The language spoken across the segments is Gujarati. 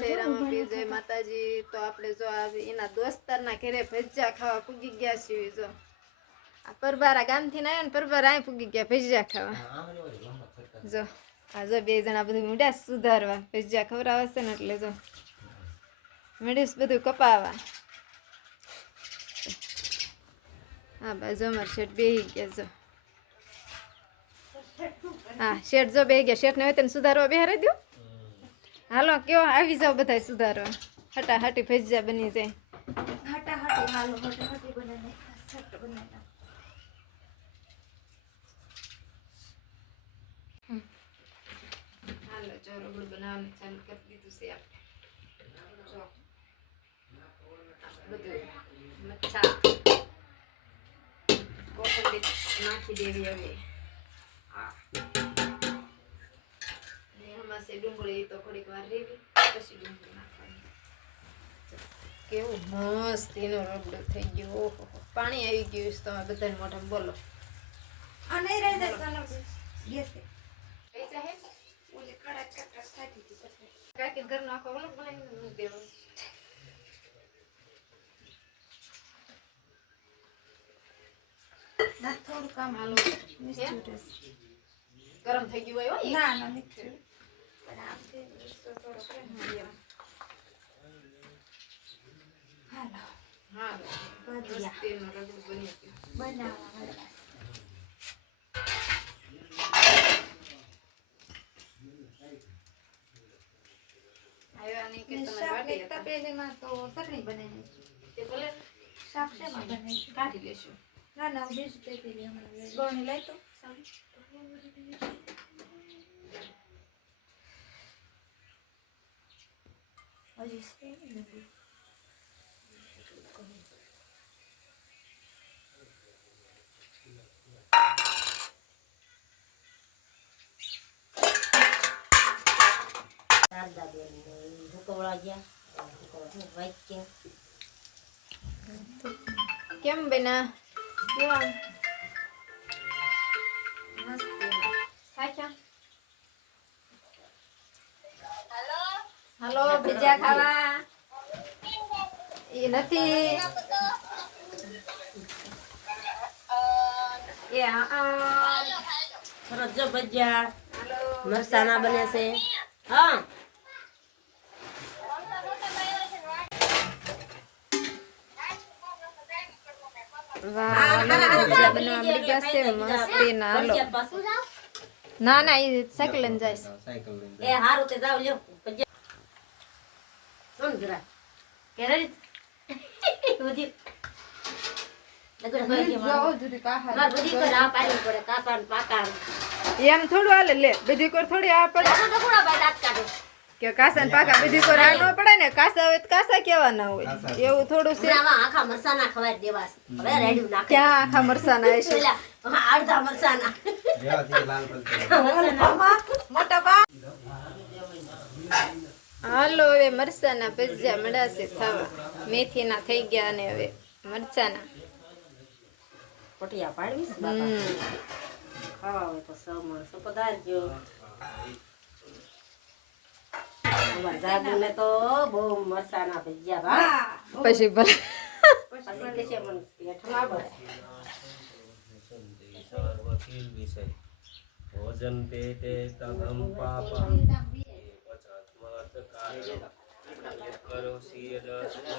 જય રામાપીર જય માતાજી। તો આપણે જો એના દોસ્તારના ઘરે ભજીયા ખાવા પૂગી ગયા છીએ। જો આ પરબારા ગામથી આવ્યા ને પરબારા અહીં પૂગી ગયા ભજીયા ખાવા। જો આ જો બે જણા બધું મીડા સુધારવા ભજીયા ખવડાવશે ને એટલે જો મીડીશ બધું કપાવા। હા બાજુ અમારે શેઠ બેહી ગયા। જો હા શેઠ જો બેહી ગયા। શેઠને હોય તેને સુધારવા બેહારી દો। હાલો કયો આવી જાવ બધા સુધારવા। હટાહટી ભજીયા બની જાય। હટાહટી હાલો હટાહટી બનાવી સટ બનાવી। હાલો જો રગડું બનાવવાનું ચાલુ કરી દીધું છે આપણે। જો બધું મચ્છા કોથમરી નાખી દેવી હવે। એમાં છે ડુંગળી તો થોડીક વાર રેવી પછી ડુંગળી નાખવાની। કેવું મસ્ત એનો રગડો થઈ ગયો। ઓહો પાણી આવી ગયું છે તમે બધાને મોઢામાં બોલો। આ નહીં રહી જાય ચાલો ગેસ કઈ ચાહે ઓલે કડાક કટક ખાતી હતી પછી કાકી ઘરનો આખો ઓલો બનાવીને દેવો। ના થોડું કામ હાલો મિસ્ટેક ગરમ થઈ ગયું હોય હો ના ના મિસ્ટેક પણ આમ કે થોડો પ્રેમ હાલો હા ભજીયા તેલનો રગડો બની ગયો। બનાવવા વાળા આવ્યા નહીં કે તમે શાક વાટી એક તપેલીમાં તો ચટણી બનાવી તે ભલે શાક શેમાં બનાવી કાઢી લેશું। ના ના બીજું તપેલી હમણાં ગોળણી લઈ તો હજી સ્પેન નથી કેમ બેના કેવા મસ્ત સાચા હાલો ભજીયા ખાવા એ નથી એ હા સરસ જો ભજીયા હાલો મરસાના બને છે। હા વાહ ભજીયા બનવા મળી ગયા છે મસ્તી ના હાલો ના ના એ સાયકલ લઈને જાય છે। એ હારું તે જાવ લ્યો ભજીયા સુન જરા કેરે ઉધી લગડા ભાઈ જાઓ જુદી કાહા માર બધી કો ના પાડી પડે કાસા ને પાકા એમ થોડું હાલે લે બધી કોર થોડી આ પડે તો ટુકડા બાદ દાંત કાઢે કે કાસા ને પાકા બધી કોર આ ન પડે ને કાસા હોય તો કાસા કેવા ના હોય એવું થોડું છે। આમાં આખા મરસાના ખવાય દેવા છે હવે રેડી નાખે ક્યાં આખા મરસાના હશે પેલા અડધા મરસાના મોટા બા હાલો હવે મરચાના ભજીયા મળાશે ખાવા। મેથીના થઈ ગયા અને હવે મરચાના પટિયા પાડવીસ બાપા ખાવા હોય તો સૌ માણસો પધારજો। અમાર જાગુને તો બહુ મરસાના ભજીયા ભાઈ પછી ભલે પછી કે છે મને પેટમાં બળે ભોજન પેટે તગમ પાપા કરો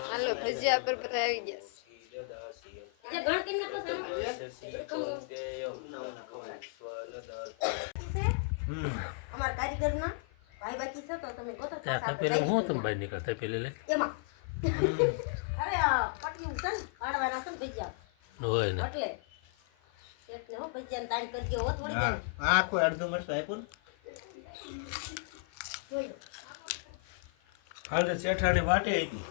હાલો ભજીયા પર બધા આવી ગયા જે ગણતી નતો અમાર કારીગરના ભાઈ બાકી છે તો તમે ગોતો પેલા હું તમે ભાઈ નીકળતા પેલે લે એમાં અરે પટિયું છે ને પાડવાના છે ને ભજીયા હોય ને એટલે એટલે હો ભજીયાને તાણ કરજો હો થોડી દેર આખો અડધો મરચું આપ્યું જોઈ હાલે શેઠાને વાટે હતી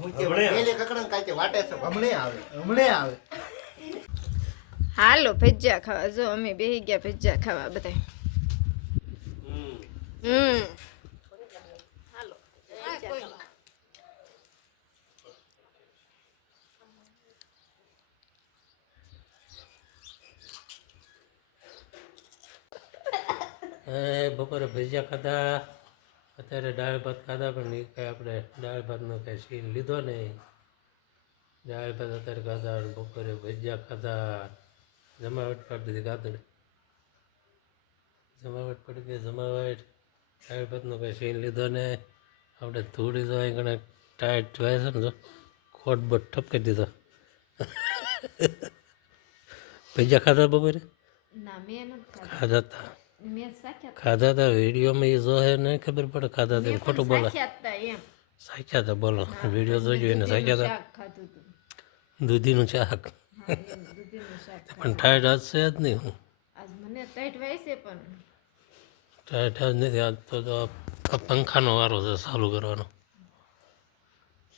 હું કે પેલે કકડન કાચે વાટે છે હમણે આવે હાલો ભજીયા ખાવા જો અમે બેહી ગયા ભજીયા ખાવા બધા હાલો બપોરે ભજીયા ખાધા, અત્યારે દાળ ભાત ખાધા, પણ એ કાંઈ આપણે દાળ ભાતનો કાંઈ સીન લીધો નહીં. દાળ ભાત અત્યારે ખાધા અને બપોરે ભજીયા ખાધા. જમાવટ પાડી દીધી ગાતડી, જમાવટ પડી ગઈ જમાવટ. દાળ ભાતનો કાંઈ સીન લીધો ને આપણે ધૂળી તો અહીં ઘણા ટાઈટ જોયા છે ને, જો ખોટ બોટ ઠપકી દીધો. ભજીયા ખાધા બપોરે? ના મેં નથી ખાધા હતા, મેં સાખ્યા ખાધા હતા. વિડીયોમાં એ જોહે નહીં ખબર પડે ખાધા હતા એમ ખોટું બોલે. સાખ્યા એમ સાખ્યા હતા બોલો, વિડીયો જોજો એને સાખ્યા હતા. શાક ખાધું હતું દૂધીનું શાક, હા એમ દૂધીનું શાક પણ ટાઈટ હાથ છે જ નહીં. હું આજ મને ટાઈટ વાય છે પણ ટાઈટ હાથ નથી. આજ તો આ પંખાનો વારો છે ચાલુ કરવાનો,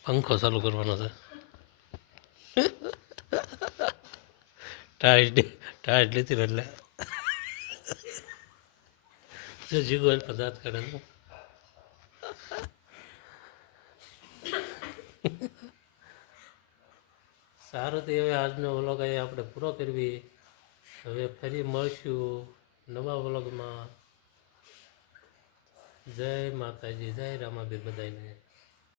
પંખો ચાલુ કરવાનો છે. ટાઈટ લીધી ને એટલે જો જીગો પદાર્થ કરે છે. સારું, તો હવે આજનો વ્લોગ અહીંયા આપણે પૂરો કરવી. હવે ફરી મળશું નવા વ્લોગમાં. જય માતાજી, જય રામાબીર બધાને.